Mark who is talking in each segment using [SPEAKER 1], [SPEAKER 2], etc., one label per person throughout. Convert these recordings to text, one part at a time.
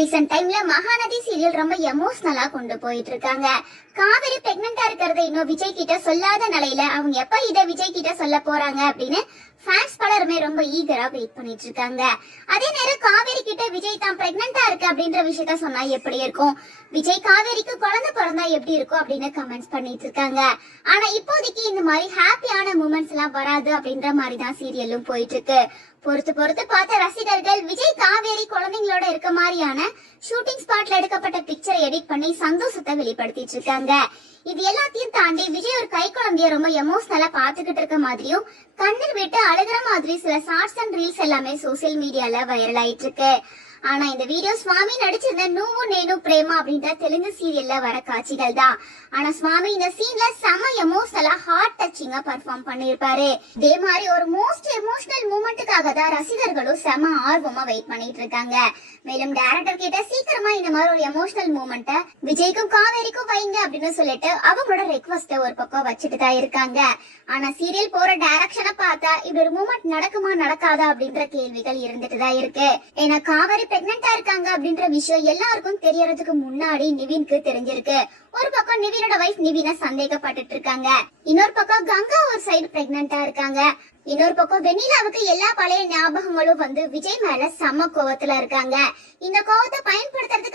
[SPEAKER 1] Recent டைம்ல Mahanadi serial ரொம்ப எமோஷனலா கொண்டு போயிட்டு இருக்காங்க காவிரி பிரெக்னண்டா இருக்கிறத இன்னும் விஜய் கிட்ட சொல்லாத நிலையில அவங்க எப்ப இத விஜய் கிட்ட சொல்ல போறாங்க அப்படின்னு ஃபேன்ஸ் பலருமே ரொம்ப ஈகரா வெயிட் பண்ணிட்டு இருக்காங்க. அதே நேரம் காவேரி கிட்ட விஜய் தான் பிரெக்னண்டா இருக்கு அப்படின்ற விஷயத்த சொன்னா எப்படி இருக்கும்? விஜய் காவேரிக்கு குழந்தை பிறந்தா எப்படி இருக்கும் அப்படின்னு கமெண்ட்ஸ் பண்ணிட்டு இருக்காங்க. ஆனா இப்போதைக்கு இந்த மாதிரி ஹாப்பியான மூமெண்ட்ஸ் எல்லாம் வராது அப்படின்ற மாதிரி தான் சீரியலும் போயிட்டு இருக்கு பொறுத்து பொறுத்து பார்த்த ரசிகர்கள் விஜய் காவேரி குழந்தைங்களோட இருக்க மாதிரியான ஷூட்டிங் ஸ்பாட்ல எடுக்கப்பட்ட பிக்சரை எடிட் பண்ணி சந்தோஷத்தை வெளிப்படுத்திட்டு இருக்காங்க. இது எல்லாத்தையும் ஒரு கை குழந்தைய ரொம்ப எமோஷனலா பாத்துக்கிட்டு இருக்க மாதிரியும் கண்ணீர் விட்டு அழுகிற மாதிரி சில ஷார்ட்ஸ் அண்ட் ரீல்ஸ் எல்லாமே சோசியல் மீடியால வைரல் ஆயிட்டு இருக்கு. ஆனா இந்த வீடியோ சுவாமி நடிச்சிருந்த நூவு நேனு பிரேமா அப்படின்ற தெலுங்கு சீரியல்ல வர காட்சிகள் தான். ஆனா சுவாமி இந்த சீன்ல செம எமோஷனலா ஹார்ட் டச்சிங்கா பர்ஃபார்ம் பண்ணிருப்பாரு இதே மாதிரி ஒரு மோஸ்ட் எமோஷனல் தான் ரசிகர்களும் செம ஆர்வமா வெயிட் பண்ணிட்டு இருக்காங்க. மேலும் டைரக்டர் கிட்ட சீக்கிரமா இந்த மாதிரி ஒரு எமோஷனல் மூமெண்ட்டை விஜய்க்கும் காவேரிக்கும் வைங்க அப்படின்னு சொல்லிட்டு அவங்களோட ரெக்வஸ்ட ஒரு பக்கம் வச்சுட்டு தான் இருக்காங்க. ஆனா சீரியல் போற டைரக்ஷனை பார்த்தா இப்படி ஒரு மூமெண்ட் நடக்குமா நடக்காதா அப்படின்ற கேள்விகள் இருந்துட்டு தான் இருக்கு. ஏன்னா காவேரி பிரெக்னண்டா இருக்காங்க அப்படின்ற விஷயம் எல்லாருக்கும் தெரியறதுக்கு முன்னாடி நிவின்க்கு தெரிஞ்சிருக்கு. ஒரு பக்கம் நிவினோட வைஃப் நிவின சந்தேகப்பட்டுட்டு இருக்காங்க. இன்னொரு பக்கம் கங்கா ஒரு சைடு பிரெக்னண்டா இருக்காங்க. இன்னொரு பக்கம் வெண்ணிலாவுக்கு எல்லா பழைய ஞாபகங்களும் வந்து விஜய் மேல சம கோவத்துல இருக்காங்க. இந்த கோவத்தை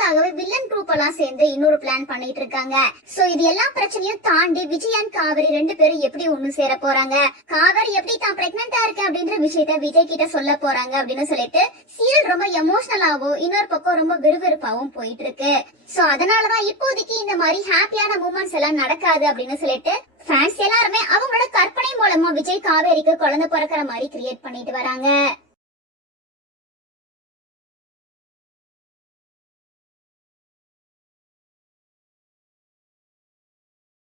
[SPEAKER 1] பயன்படுத்துறதுக்காகவே வில்லன் குரூப் எல்லாம் சேர்ந்து இன்னொரு பிளான் பண்ணிட்டு இருக்காங்க. சோ இது எல்லா பிரச்சனையும் தாண்டி விஜய் அண்ட் காவேரி ரெண்டு பேரும் எப்படி ஒண்ணு சேர போறாங்க? காவேரி எப்படி தான் பிரெக்னெண்டா இருக்கு அப்படின்ற விஷயத்த விஜய் கிட்ட சொல்ல போறாங்க அப்படின்னு சொல்லிட்டு சீரியல் ரொம்ப எமோஷனலாவும் இன்னொரு பக்கம் ரொம்ப விறுவிறுப்பாவும் போயிட்டு இருக்கு. சோ அதனாலதான் இப்போதைக்கு இந்த மாதிரி ஹாப்பியான மூமெண்ட்ஸ் எல்லாம் நடக்காது அப்படின்னு சொல்லிட்டு ஃபேன்ஸ் எல்லாருமே அவங்களோட கற்பனை மூலமா விஜய் காவேரிக்கு குழந்தை பிறக்கிற மாதிரி கிரியேட் பண்ணிட்டு வராங்க.